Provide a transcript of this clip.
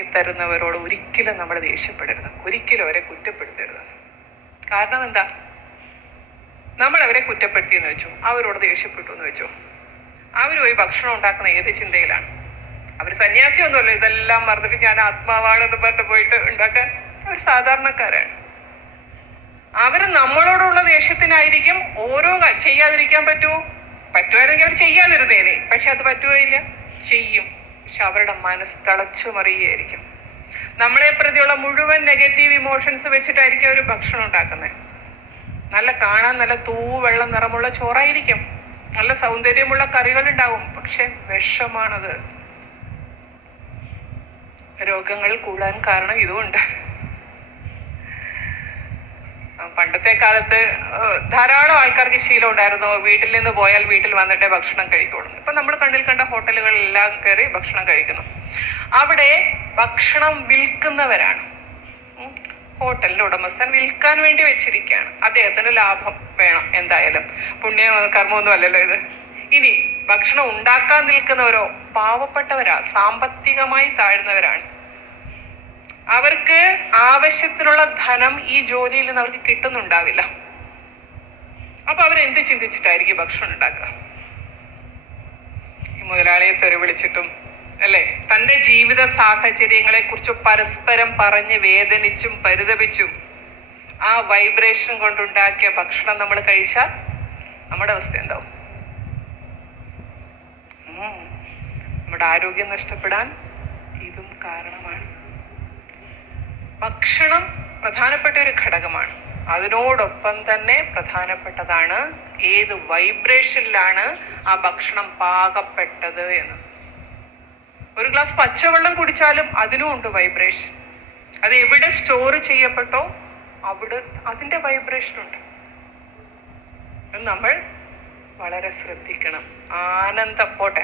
തരുന്നവരോട് ഒരിക്കലും നമ്മൾ ദേഷ്യപ്പെടരുത്. ഒരിക്കലും അവരെ കുറ്റപ്പെടുത്തരുത്. കാരണം എന്താ? നമ്മൾ അവരെ കുറ്റപ്പെടുത്തിയെന്ന് വെച്ചു? അവരോട് ദേഷ്യപ്പെട്ടു എന്ന് വെച്ചു? അവർ പോയി ഭക്ഷണം ഉണ്ടാക്കുന്ന ഏത് ചിന്തയിലാണ്? അവർ സന്യാസിയൊന്നുമല്ല ഇതെല്ലാം മറന്നിട്ട് ഞാൻ ആത്മാവാണ് എന്ന് പറഞ്ഞു പോയിട്ട് ഉണ്ടാക്കാൻ അവർ സാധാരണക്കാരാണ്. അവർ നമ്മളോടുള്ള ദേഷ്യത്തിനായിരിക്കും ഓരോ ചെയ്യാതിരിക്കാൻ പറ്റുമോ പറ്റുമായിരുന്നെങ്കിൽ അവർ ചെയ്യാതിരുന്നേനെ. പക്ഷെ അത് പറ്റുകയില്ല. ചെയ്യും. പക്ഷെ അവരുടെ മനസ്സ് തിളച്ചു മറിയുകയായിരിക്കും. നമ്മളെ പ്രതിയുള്ള മുഴുവൻ നെഗറ്റീവ് ഇമോഷൻസ് വെച്ചിട്ടായിരിക്കും അവർ ഭക്ഷണം ഉണ്ടാക്കുന്നത്. നല്ല കാണാൻ നല്ല തൂവെള്ള നിറമുള്ള ചോറായിരിക്കും. നല്ല സൗന്ദര്യമുള്ള കറികൾ ഉണ്ടാവും. പക്ഷെ വിഷമാണത്. രോഗങ്ങൾ കൂടാൻ കാരണം ഇതുമുണ്ട്. പണ്ടത്തെ കാലത്ത് ധാരാളം ആൾക്കാർക്ക് ശീലം ഉണ്ടായിരുന്നു വീട്ടിൽ നിന്ന് പോയാൽ വീട്ടിൽ വന്നിട്ടേ ഭക്ഷണം കഴിക്കുള്ളൂ. ഇപ്പൊ നമ്മൾ കണ്ടിൽ കണ്ട ഹോട്ടലുകളിലെല്ലാം കയറി ഭക്ഷണം കഴിക്കുന്നു. അവിടെ ഭക്ഷണം വിൽക്കുന്നവരാണ്. ഹോട്ടലിന്റെ ഉടമസ്ഥൻ വിൽക്കാൻ വേണ്ടി വെച്ചിരിക്കുകയാണ്. അദ്ദേഹത്തിന് ലാഭം വേണം എന്തായാലും. പുണ്യ കർമ്മമൊന്നും അല്ലല്ലോ ഇത്. ഇനി ഭക്ഷണം ഉണ്ടാക്കാൻ നിൽക്കുന്നവരോ പാവപ്പെട്ടവരാ സാമ്പത്തികമായി താഴ്ന്നവരാണ്. അവർക്ക് ആവശ്യത്തിനുള്ള ധനം ഈ ജോലിയിൽ നിന്ന് അവർക്ക് കിട്ടുന്നുണ്ടാവില്ല. അപ്പൊ അവരെന്ത് ചിന്തിച്ചിട്ടായിരിക്കും ഭക്ഷണം ഉണ്ടാക്കുക? ഈ മുതലാളിയെ തെറി വിളിച്ചിട്ടും അല്ലെ? തന്റെ ജീവിത സാഹചര്യങ്ങളെ കുറിച്ച് പരസ്പരം പറഞ്ഞ് വേദനിച്ചും പരിതപിച്ചും ആ വൈബ്രേഷൻ കൊണ്ടുണ്ടാക്കിയ ഭക്ഷണം നമ്മൾ കഴിച്ചാൽ നമ്മുടെ അവസ്ഥ എന്താവും? നമ്മുടെ ആരോഗ്യം നഷ്ടപ്പെടാൻ ഇതും കാരണമാണ്. ഭക്ഷണം പ്രധാനപ്പെട്ട ഒരു ഘടകമാണ്. അതിനോടൊപ്പം തന്നെ പ്രധാനപ്പെട്ടതാണ് ഏത് വൈബ്രേഷനിലാണ് ആ ഭക്ഷണം പാകപ്പെട്ടത് എന്ന് ഒരു ഗ്ലാസ് പച്ചവെള്ളം കുടിച്ചാലും അതിനും ഉണ്ട് വൈബ്രേഷൻ. അത് എവിടെ സ്റ്റോർ ചെയ്യപ്പെട്ടോ അവിടെ അതിന്റെ വൈബ്രേഷൻ ഉണ്ട്. നമ്മൾ വളരെ ശ്രദ്ധിക്കണം. ആനന്ദം പോട്ടെ.